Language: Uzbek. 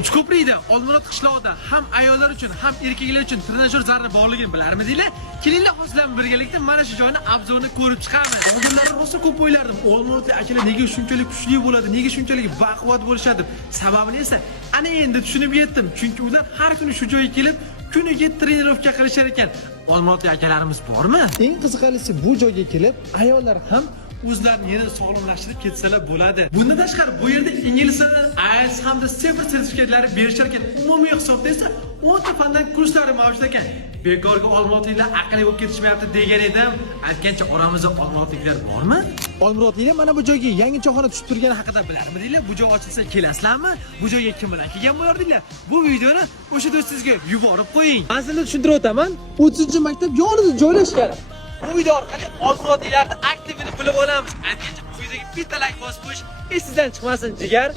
Uchko'prikda, Olmurod qishlog'ida ham ayollar uchun, ham erkaklar uchun trenajyor zali borligini bilarmidinglar? Kelinglar hozir bilan birgalikda mana shu joyni obzorini ko'rib chiqamiz. Oldinlari rosa ko'p o'ylardim. Olmurodlik akalar nega shunchalik kuchli bo'ladi, nega shunchalik baquvvat bo'lishadi? Sababini esa ana endi tushunib yetdim. Chunki ular har kuni shu joyga kelib, kuniga trenirovka qilishar ekan. Olmurodlik akalarimiz bormi? Eng qiziqarlisi bu joyga kelib, ayollar ham o'zlarini yana sog'lomlashtirib ketsalar bo'ladi. Bundan tashqari bu yerda ingliz tili, IELTS hamda TOEFL sertifikatlari berishar ekan. Umumiy hisobda esa 10 ta fandan kurslari mavjud ekan. Bekorga olmurodliklar aqlli bo'lib ketishmayapti degan edim. Aytgancha oramizda olmurodliklar bormi? Olmurodliklar mana bu joyga yangi choyxona tushib turgani haqida bilarmidinglar? Bu joy ochilsa kelasizlarmi? Bu joyga kim bilan kelgan bo'lardinglar? Bu videoni o'sha do'stingizga yuborib qo'ying. Men sizlarga tushuntirib o'taman. 30-maktab yonida joylashgan. Bu video orqali olmurodliklarning aktivini bilib olamiz. Aytgancha bu videoga bitta like bosib qo'yish esingizdan chiqmasin, jigar.